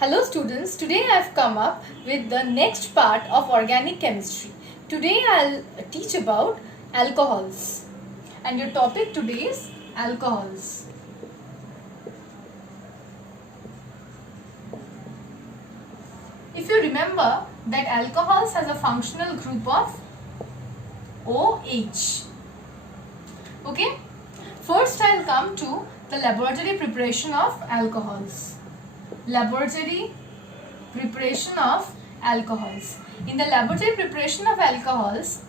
Hello students, today I have come up with the next part of organic chemistry. Today I'll teach about alcohols and your topic today is alcohols. If you remember that alcohols has a functional group of OH. Okay, first I'll come to the laboratory preparation of alcohols. Laboratory preparation of alcohols. In the laboratory preparation of alcohols,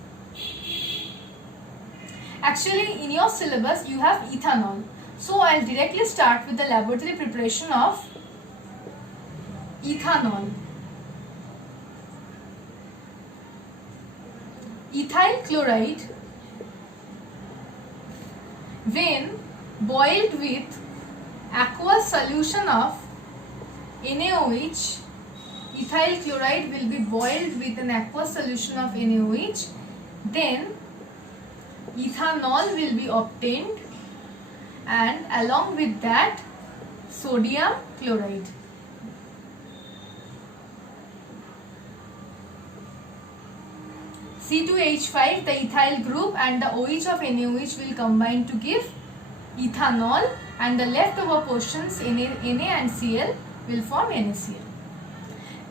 actually in your syllabus you have ethanol. So I'll directly start with the laboratory preparation of ethanol. Ethyl chloride, when boiled with aqueous solution of NaOH, ethyl chloride will be boiled with an aqueous solution of NaOH, then ethanol will be obtained and along with that sodium chloride. C2H5, the ethyl group and the OH of NaOH will combine to give ethanol and the leftover portions Na and Cl will form NaCl.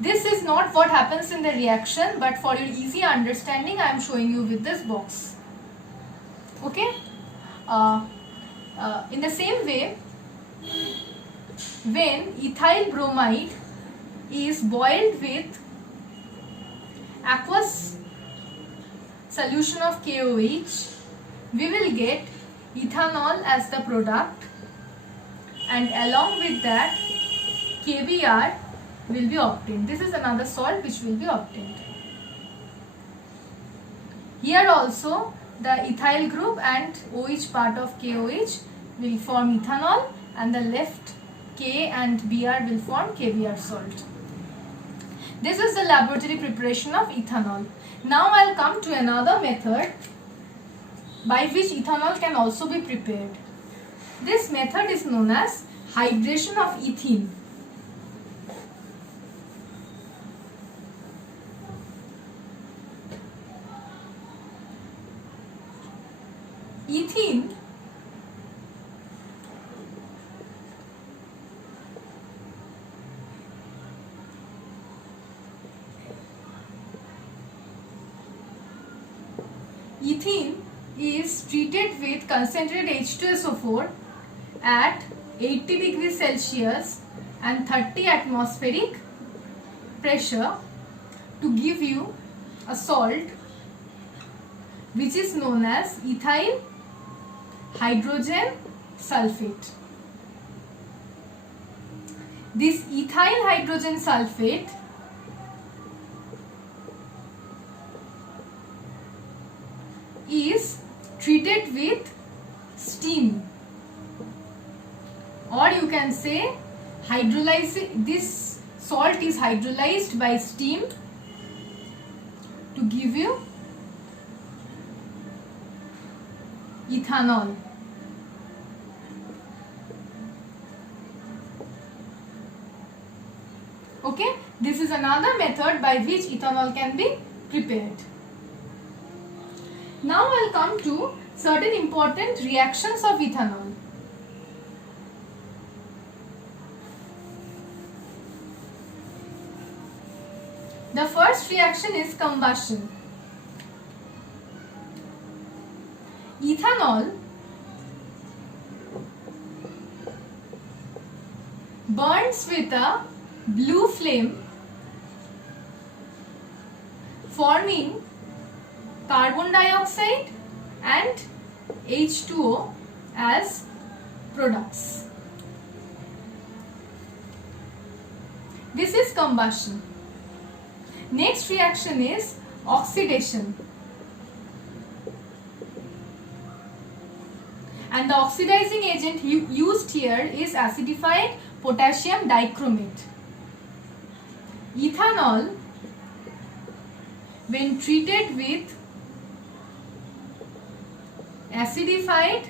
This is not what happens in the reaction, but for your easy understanding I am showing you with this box. Okay. In the same way, when ethyl bromide is boiled with aqueous solution of KOH, we will get ethanol as the product and along with that KBr will be obtained. This is another salt which will be obtained. Here also the ethyl group and OH part of KOH will form ethanol and the left K and Br will form KBr salt. This is the laboratory preparation of ethanol. Now I will come to another method by which ethanol can also be prepared. This method is known as hydration of ethene. Ethene is treated with concentrated H2SO4 at 80 degrees Celsius and 30 atmospheric pressure to give you a salt which is known as ethyl hydrogen sulfate. This ethyl hydrogen sulfate is treated with steam, or you can say this salt is hydrolyzed by steam to give you ethanol. Okay, this is another method by which ethanol can be prepared. Now I will come to certain important reactions of ethanol. The first reaction is combustion. Ethanol burns with a blue flame, forming carbon dioxide and H2O as products. This is combustion. Next reaction is oxidation. And the oxidizing agent used here is acidified potassium dichromate. Ethanol, when treated with acidified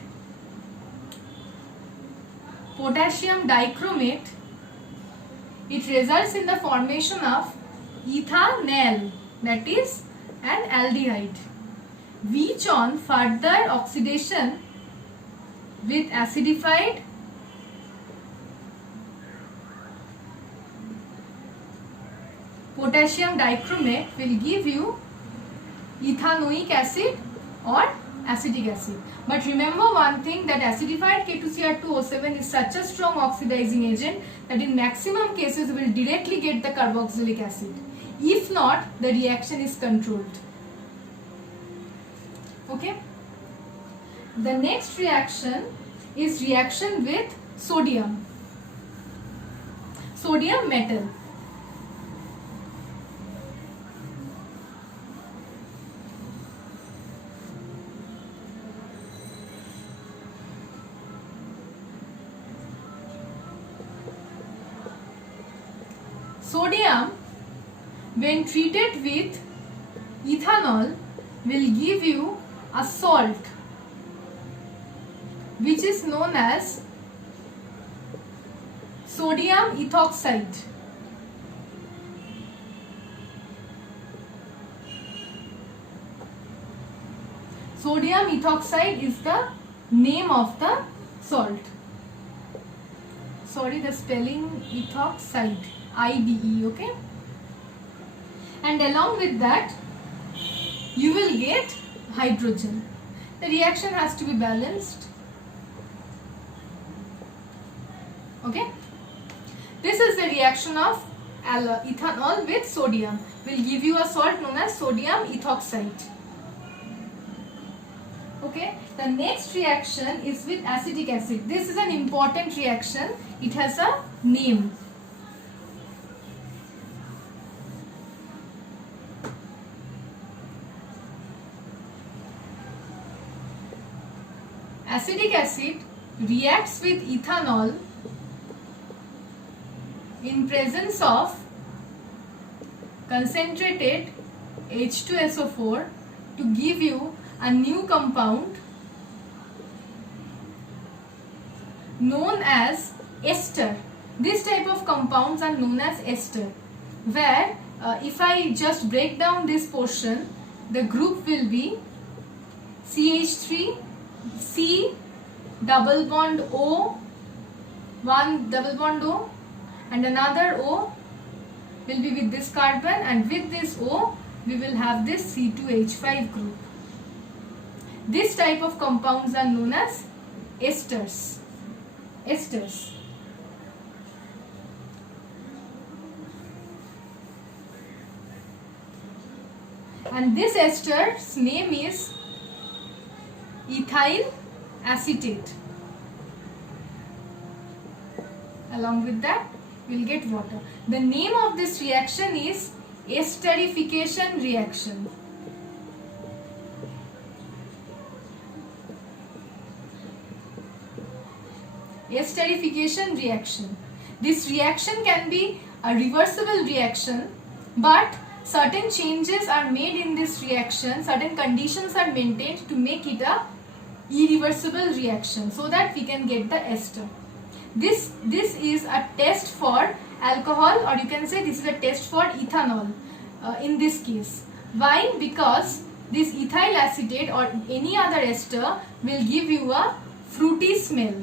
potassium dichromate, it results in the formation of ethanal, that is an aldehyde, which on further oxidation with acidified potassium dichromate will give you ethanoic acid or acetic acid. But remember one thing, that acidified K2Cr2O7 is such a strong oxidizing agent that in maximum cases we will directly get the carboxylic acid. If not, the reaction is controlled. Okay. The next reaction is reaction with sodium. Sodium metal. Sodium, when treated with ethanol, will give you a salt which is known as sodium ethoxide. Sodium ethoxide is the name of the salt. Sorry, the spelling ethoxide, IDE, okay? And along with that, you will get hydrogen. The reaction has to be balanced. Okay? This is the reaction of ethanol with sodium. Will give you a salt known as sodium ethoxide. Okay? The next reaction is with acetic acid. This is an important reaction. It has a name. Acetic acid reacts with ethanol in presence of concentrated H2SO4 to give you a new compound known as ester. This type of compounds are known as ester, where if I just break down this portion, the group will be CH3, C double bond O, one double bond O, and another O will be with this carbon, and with this O we will have this C2H5 group. This type of compounds are known as esters. Esters. And this ester's name is ethyl acetate. Along with that, we will get water. The name of this reaction is esterification reaction. Esterification reaction. This reaction can be a reversible reaction, but certain changes are made in this reaction, certain conditions are maintained to make it a irreversible reaction so that we can get the ester. This is a test for alcohol, or you can say this is a test for ethanol in this case. Why? Because this ethyl acetate or any other ester will give you a fruity smell.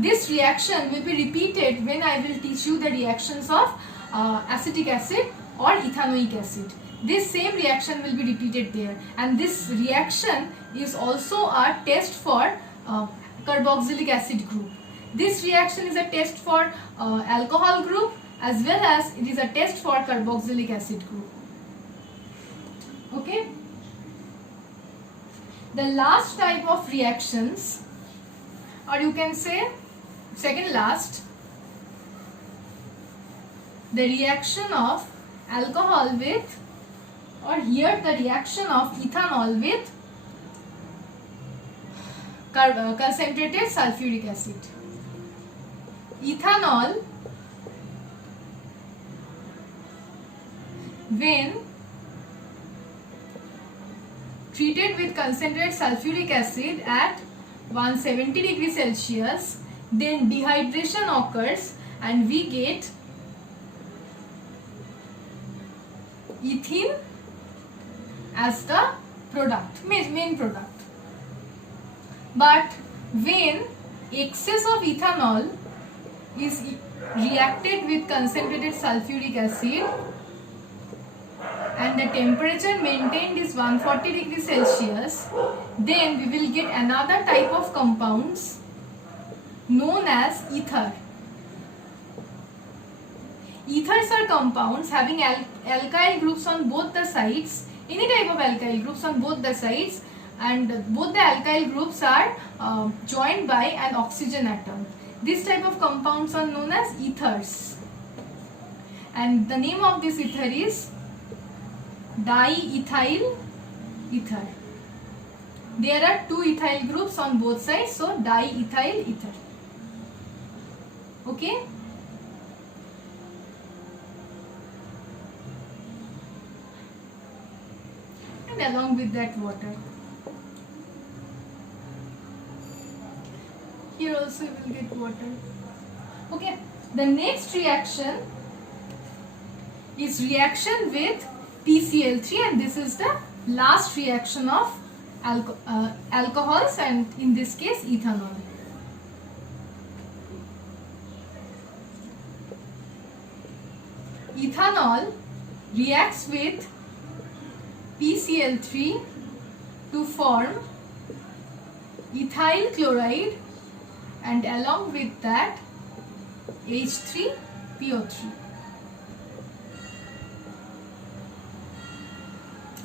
This reaction will be repeated when I will teach you the reactions of acetic acid or ethanoic acid. This same reaction will be repeated there, and this reaction is also a test for carboxylic acid group. This reaction is a test for alcohol group as well as it is a test for carboxylic acid group. Okay. The last type of reactions, or you can say second last, the reaction of alcohol with, or here the reaction of ethanol with concentrated sulfuric acid. Ethanol, when treated with concentrated sulfuric acid at 170 degrees Celsius, then dehydration occurs and we get ethene as the product, main product. But when excess of ethanol is reacted with concentrated sulfuric acid and the temperature maintained is 140 degrees Celsius, then we will get another type of compounds known as ether. Ethers are compounds having alkyl groups on both the sides, any type of alkyl groups on both the sides, and both the alkyl groups are joined by an oxygen atom. This type of compounds are known as ethers, and the name of this ether is diethyl ether. There are two ethyl groups on both sides, so diethyl ether. Okay. And along with that water. Here also you will get water. Okay. The next reaction is reaction with PCl3, and this is the last reaction of alcohols, and in this case ethanol. Ethanol reacts with PCl3 to form ethyl chloride, and along with that H3PO3.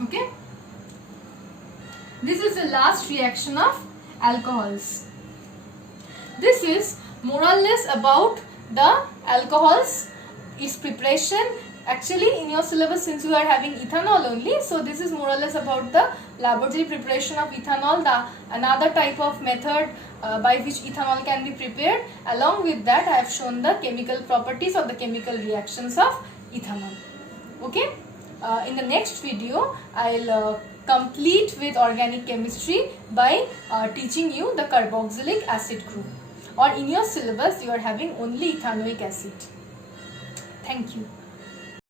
Okay, this is the last reaction of alcohols. This is more or less about the alcohols, its preparation. Actually in your syllabus, since you are having ethanol only, so this is more or less about the laboratory preparation of ethanol, the another type of method by which ethanol can be prepared. Along with that, I have shown the chemical properties or the chemical reactions of ethanol. Okay. In the next video, I'll complete with organic chemistry by teaching you the carboxylic acid group. Or in your syllabus, you are having only ethanoic acid. Thank you.